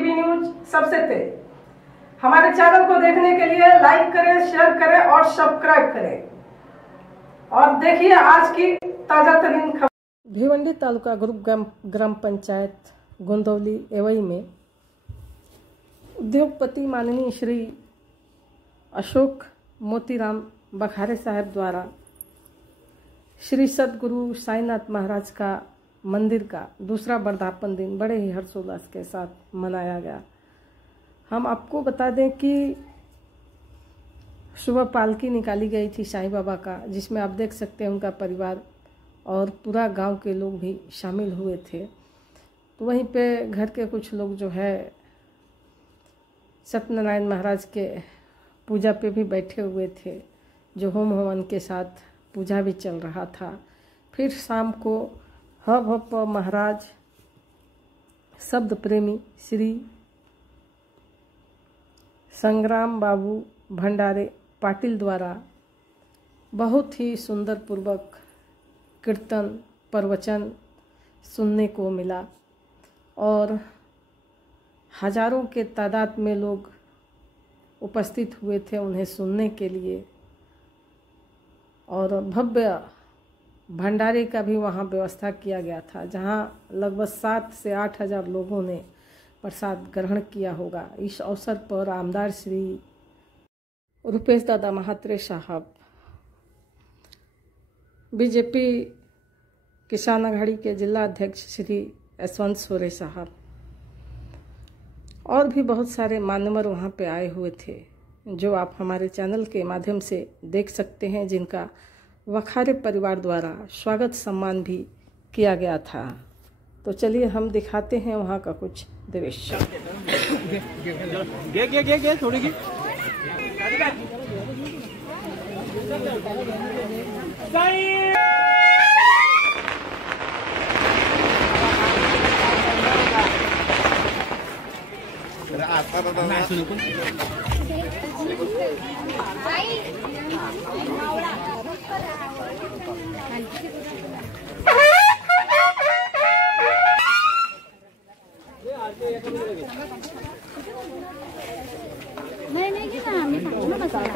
TV news सबसे तेज। हमारे चैनल को देखने के लिए लाइक करें, शेयर करें और सब्सक्राइब करें और देखिए आज की ताजा तरीन खबर। भिवंडी तालुका ग्रुप ग्राम पंचायत गोंदवली एवई में उद्योगपति माननीय श्री अशोक मोतीराम बखारे साहब द्वारा श्री सदगुरु साईनाथ महाराज का मंदिर का दूसरा वर्धापन दिन बड़े ही हर्षोल्लास के साथ मनाया गया। हम आपको बता दें कि सुबह पालकी निकाली गई थी साईं बाबा का, जिसमें आप देख सकते हैं उनका परिवार और पूरा गांव के लोग भी शामिल हुए थे। तो वहीं पे घर के कुछ लोग जो है सत्यनारायण महाराज के पूजा पे भी बैठे हुए थे, जो होम हवन के साथ पूजा भी चल रहा था। फिर शाम को हप महाराज शब्द प्रेमी श्री संग्राम बाबू भंडारे पाटिल द्वारा बहुत ही सुंदर पूर्वक कीर्तन प्रवचन सुनने को मिला और हजारों के तादाद में लोग उपस्थित हुए थे उन्हें सुनने के लिए। और भव्य भंडारे का भी वहाँ व्यवस्था किया गया था, जहाँ लगभग 7 से 8 हज़ार लोगों ने प्रसाद ग्रहण किया होगा। इस अवसर पर आमदार श्री रुपेश दादा महात्रे साहब, बीजेपी किसान अघाड़ी के जिला अध्यक्ष श्री यशवंत सोरे साहब और भी बहुत सारे मान्यवर वहाँ पे आए हुए थे, जो आप हमारे चैनल के माध्यम से देख सकते हैं, जिनका वखारे परिवार द्वारा स्वागत सम्मान भी किया गया था। तो चलिए हम दिखाते हैं वहाँ का कुछ दृश्य। थोड़ी नहीं kita ambil sama masalah.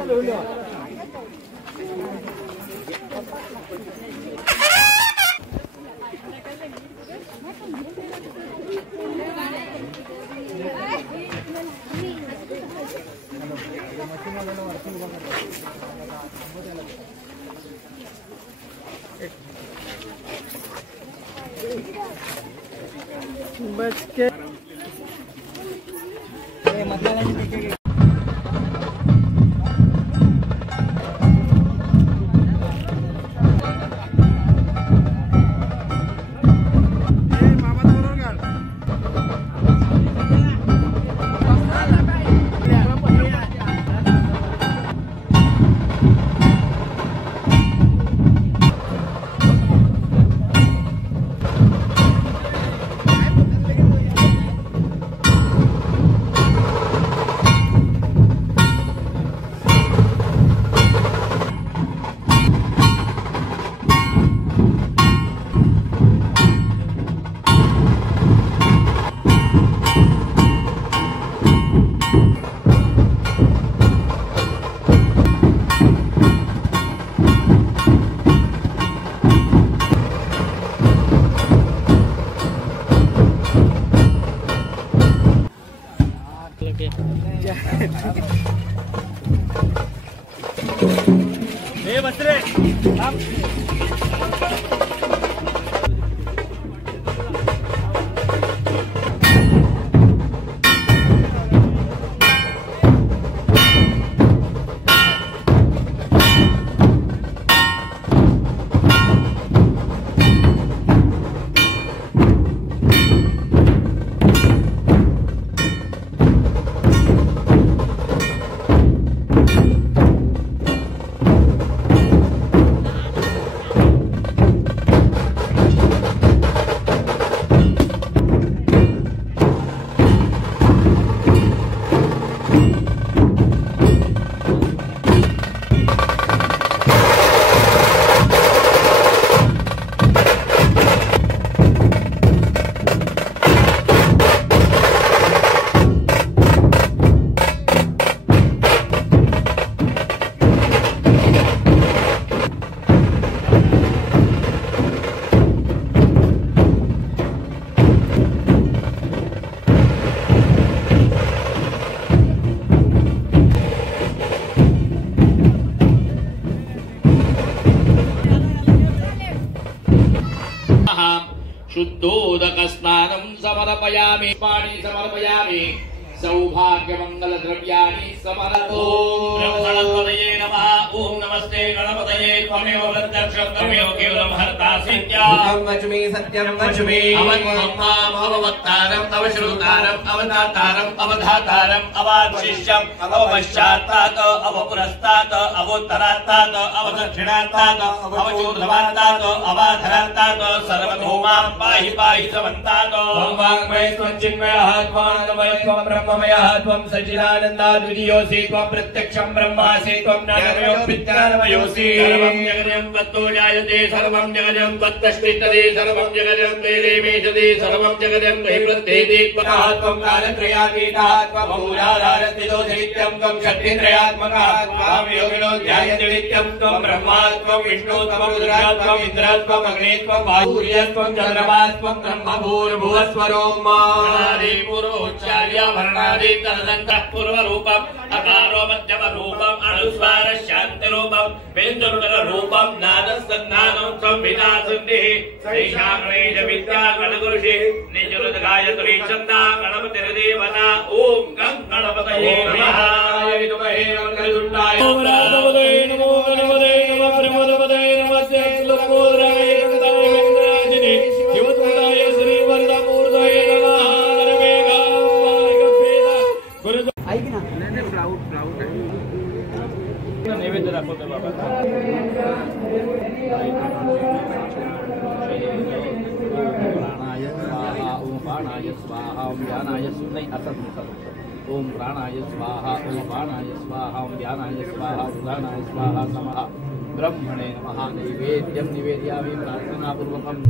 बच के बसरे शुद्धोदक स्नानं समर्पयामि पाणि समर्पयामि सौभाग्यमंगल द्रव्याणि समर्पयामि। ओम गणपतये नमः। ओम नमस्ते गणपतये त्वमेव प्रत्यक्षं त्वमेव केवलं हर्तासि ज्ञानं वच्मि सत्यं वच्मि अवत्मम् अववक्तारम् अवश्रुतारम् अवदातारम् अवधातारम् अवाशिष्यम् अवपश्चात्तात् अवपुरस्तात् अवोत्तरात्तात् अवदक्षिणात्तात् अवचूर्ध्वात्तात् अवाधरात्तात् सर्वधूमां पाहि पाहि समन्तात्। वाङ्मय त्वञ्चिन्मयः त्वानन्दमय त्वं ब्रह्ममयः त्वं सच्चिदानन्दाद्वितीयोऽसि त्वं प्रत्यक्षं ब्रह्मासि त्वं ज्ञानमयो विज्ञानमयोऽसि। सर्वं जगदं तत्तो जायते सर्वं जगदं तत्तस्तिष्ठति सर्वं जगदं वेदेमेषति सर्वं जगदं वै प्रत्येति त्वं कालत्रयातीतः त्वं मूलाधारस्थितोऽनित्यं त्वं शक्तित्रयात्मकः त्वां योगिनो ध्यायन्ति नित्यं त्वं ब्रह्मा त्वं विष्णु त्वं रुद्रः त्वं इन्द्रः त्वं अग्निः त्वं वायुः त्वं चन्द्रमा त्वं ब्रह्म भूर्भुवस्वरोम आदिपुरोच्चार्य वर्णादि तदन्तः पूर्वरूपम् अकारो मध्यमरूपम् अनुस्वार शान्तिरूपम् बिन्दुरूपम् नादसन्नादं संविदासन्निः सैषाग्रैज विद्या गणगुरुषिः निजुरुद्गायत्री छन्दा गणपतिर्देवता ॐ गं गणपतये नमः। विदुमहे मंगलदुण्डाय ॐ रामपदये नमो गणपतये नमः ब्रह्मपदये नमः श्लोकोदराय गणपतये वेंकटराजने शिवदूताय श्रीवरदमूर्तये नमः। नैवेद्य दाखवतो बाबा। प्राणाय स्वाहा ओम बाणाय स्वाहा ओम ध्यानाय नहीं असत ओम प्राणाय स्वाहा ओम बाणाय स्वाहा ओम ध्यानाय स्वाहा उदानाय स्वाहा नमः। ब्रह्मणे नमः। नैवेद्यं निवेदयामि प्रार्थनापूर्वकम्।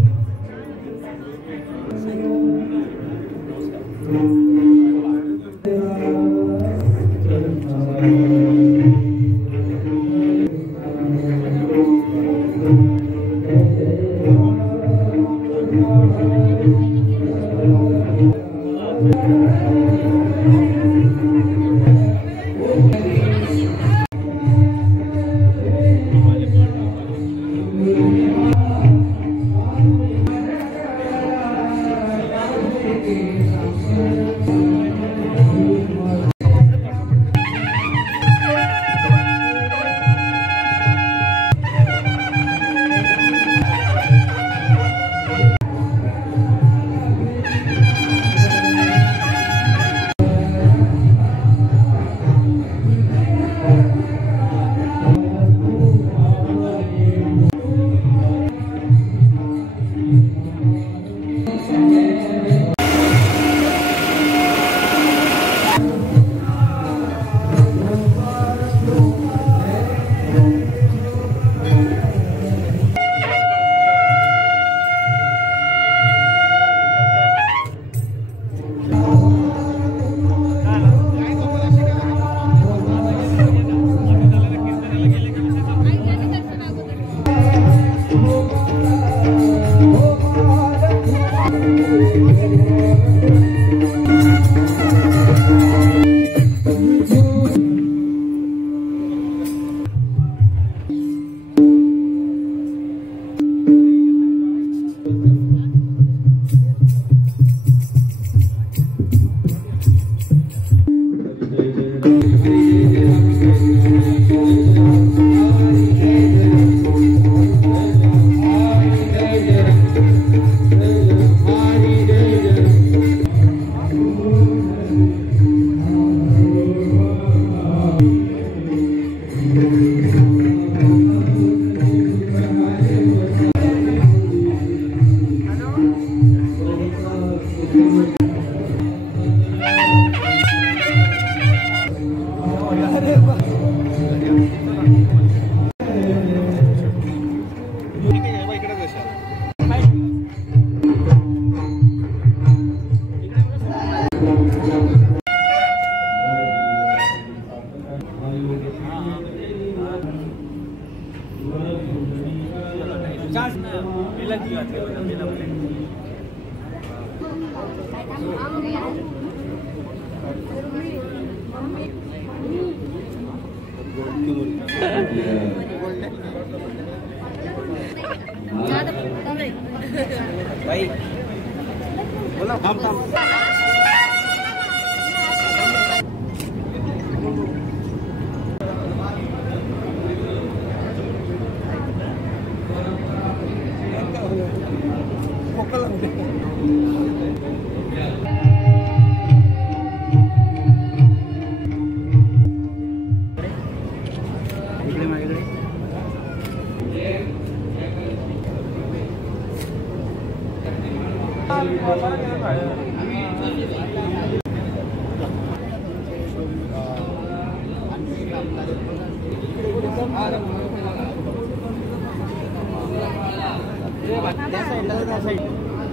भाई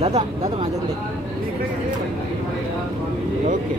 दादा दादा माझ्याकडे ओके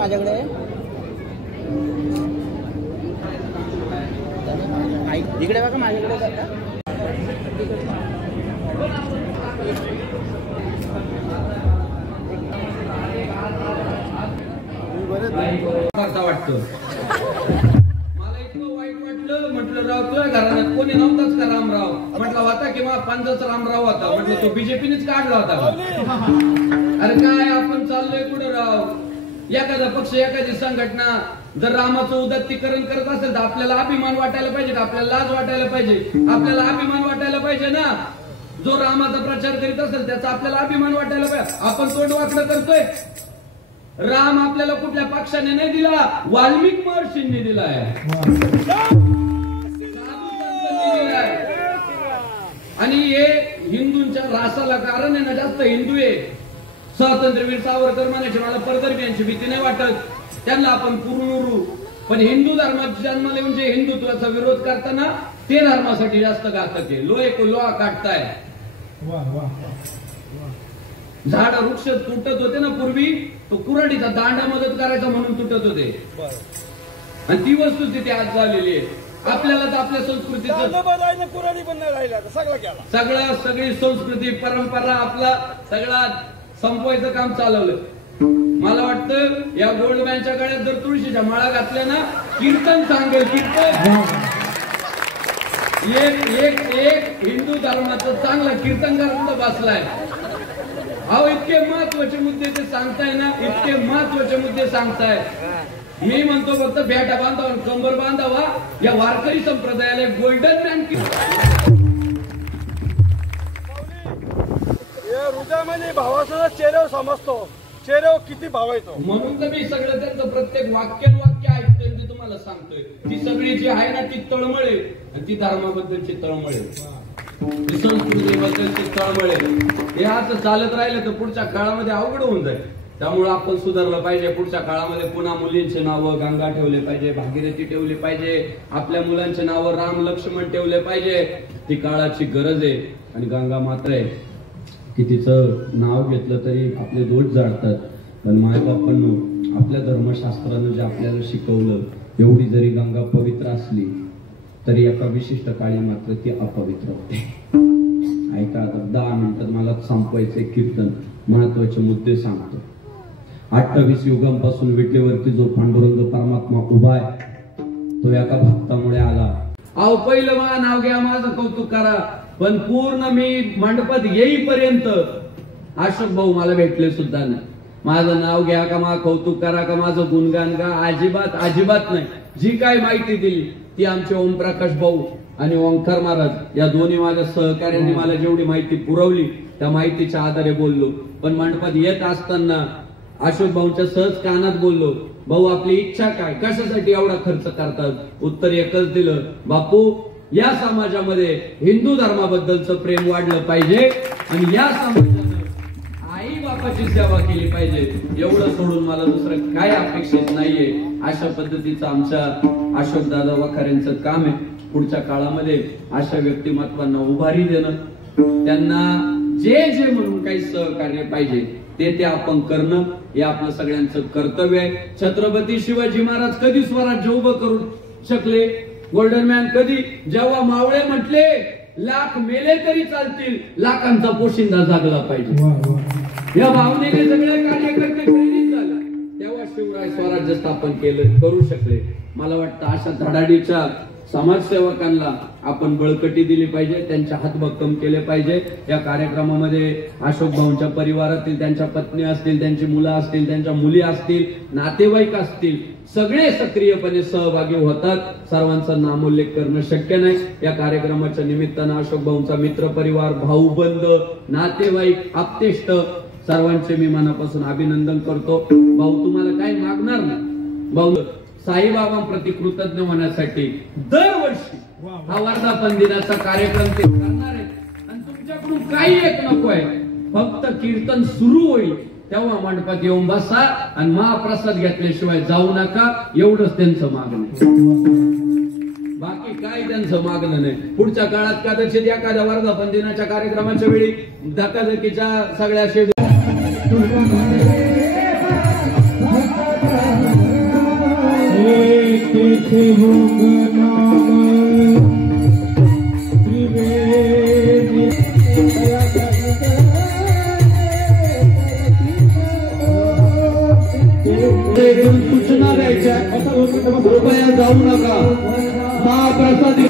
माझ्याकडे इकडे बघा माझ्याकडे वाटतं मला इतकं वाईट वाटलं. म्हटलं राव तुझ्या घराण्यात कोणी नव्हताच का रामराव? म्हटलं होता किंवा पंचाच रामराव होता. म्हटलं तो बीजेपीनेच काढला होता का? अरे काय आपण चाललोय कुठं राव? एखादा पक्ष एखादी संघटना जर रामाचं उदात्तीकरण करत असेल तर आपल्याला अभिमान वाटायला पाहिजे का? आपल्याला लाज वाटायला पाहिजे? आपल्याला अभिमान वाटायला पाहिजे ना. जो रामाचा प्रचार करीत असेल त्याचा आपल्याला अभिमान वाटायला पाहिजे. आपण तोंड वाकडं करतोय. राम आपल्याला कुठल्या पक्षाने नाही दिला, वाल्मिक महर्षींनी दिलाय. आणि हे हिंदूंच्या रासाला कारण आहे ना, जास्त हिंदू आहे. स्वातंत्र्यवीर सावरकर म्हणायचे मला परधर्मी यांची भीती नाही वाटत, त्यांना आपण पुरून. पण हिंदू धर्मात जन्म लिहून जे हिंदुत्वाचा विरोध करताना ते धर्मासाठी जास्त घातक आहे. लोहे को लोहा काटताय. झाड वृक्ष तुटत होते ना पूर्वी, तो कुऱ्हाडीचा दांडा मदत करायचा म्हणून तुटत होते. आणि ती वस्तुस्थिती आज झालेली आहे. आपल्याला तर आपल्या संस्कृतीचं सगळी संस्कृती परंपरा आपला सगळा संपवायचं काम चालवलं. मला वाटतं या गोल्डमॅनच्या गळ्यात जर तुळशीच्या माळा घातल्या ना, कीर्तन सांगेल. कीर्तन एक हिंदू धर्माचं चांगला कीर्तनकार कुठं बसलाय. अहो इतके महत्वाचे मुद्दे ते सांगताय ना, इतके महत्वाचे मुद्दे सांगताय. मी म्हणतो फक्त बॅटा बांधावा, कंबर बांधावा. या वारकरी संप्रदायाला गोल्डन मॅन हृदयामध्ये भावाचा चेहऱ्यावर समजतो, चेहऱ्यावर किती भाव येतो. म्हणून तर मी सगळं त्यांचं प्रत्येक वाक्य ऐकतोय ते तुम्हाला सांगतोय. ती सगळी जी आहे ना ती तळमळे, आणि ती धर्माबद्दलची तळमळे, संस्कृतीबद्दलची तळमळे. हे असं चालत राहिलं तर पुढच्या काळामध्ये अवघड होऊन जाईल. त्यामुळे आपण सुधारलं पाहिजे. पुढच्या काळामध्ये पुन्हा मुलींचे नावं गंगा ठेवले पाहिजे, भागीरथी ठेवली पाहिजे. आपल्या मुलांचे नावं राम लक्ष्मण ठेवले पाहिजे. ती काळाची गरज आहे. आणि गंगा मात्र आहे की तिचं नाव घेतलं तरी आपले दोष जाळतात. पण मायबापांनो, आपल्या धर्मशास्त्रानं जे आपल्याला शिकवलं, एवढी जरी गंगा पवित्र असली तरी एका विशिष्ट काळी मात्र ती अपवित्र होते. ऐका, आता 10 मिनिटात मला संपवायचे कीर्तन. महत्वाचे मुद्दे सांगतो. 28 युगांपासून विटेवरती जो पांडुरंग परमात्मा उभा आहे तो एका भक्तामुळे आला. अहो पहिलं मला नाव घ्या, माझं कौतुक करा. पण पूर्ण मी मंडपात येईपर्यंत अशोक भाऊ मला भेटले सुद्धा नाही. माझं नाव घ्या का, माझं कौतुक करा का, माझं गुणगान गा, अजिबात नाही. जी काय माहिती दिली ती आमचे ओमप्रकाश भाऊ आणि ओंकार महाराज या दोन्ही माझ्या सहकार्यांनी मला जेवढी माहिती पुरवली त्या माहितीच्या आधारे बोललो. पण मंडपात येत असताना अशोक भाऊंच्या सहज कानात बोललो, भाऊ आपली इच्छा काय, कशासाठी एवढा खर्च करतात? उत्तर एकच दिलं, बापू या समाजामध्ये हिंदू धर्माबद्दलचं प्रेम वाढलं पाहिजे आणि या समाजाचं आई बापा आमची सेवा केली पाहिजे, एवढं सोडून मला दुसरं काय अपेक्षित नाहीये. अशा पद्धतीचं आमच्या अशोकदादा वखारेंचं काम आहे. पुढच्या काळामध्ये अशा व्यक्तिमत्वांना उभारी देणं, त्यांना जे जे म्हणून काही सहकार्य पाहिजे ते आपण करणं हे आपलं सगळ्यांचं कर्तव्य आहे. छत्रपती शिवाजी महाराज कधी स्वराज्य उभं करू शकले? गोल्डन मॅन कधी? जेव्हा मावळे म्हटले लाख मेले तरी चालतील, लाखांचा पोशिंदा जागला पाहिजे, या भावनेने सगळे कार्यकर्ते प्रेरित झाले, तेव्हा शिवराय स्वराज्य स्थापन करू शकले. मला वाटतं अशा धडाडीच्या समाजसेवकांना आपण बळकटी दिली पाहिजे, त्यांचे हात भक्कम केले पाहिजे. या कार्यक्रमामध्ये अशोक भाऊंच्या परिवारातील त्यांच्या पत्नी असतील, त्यांची मुलं असतील, त्यांच्या मुली असतील, नातेवाईक असतील, सगळे सक्रियपणे सहभागी होतात. सर्वांचा नामोल्लेख करणं शक्य नाही. या कार्यक्रमाच्या निमित्तानं अशोक भाऊंचा मित्र परिवार, भाऊबंद, नातेवाईक, आप्तेष्ट सर्वांचे मी मनापासून अभिनंदन करतो. भाऊ तुम्हाला काही मागणार ना, भाऊ साईबाबांप्रती कृतज्ञ होण्यासाठी दरवर्षी हा वर्धापन दिनाचा कार्यक्रम ते करणार आहेत. आणि तुमच्याकडून काही एक नको आहे, फक्त कीर्तन सुरू होईल तेव्हा मंडपात येऊन बसा आणि महाप्रसाद घेतल्याशिवाय जाऊ नका, एवढंच त्यांचं मागणं आहे. बाकी काय त्यांचं मागणं नाही. पुढच्या काळात कदाचित एखाद्या वर्धापन दिनाच्या कार्यक्रमाच्या वेळी धकाधकीच्या सगळ्या सूचना द्यायच्या, कृपया जाऊ नका. महाप्रसाद हे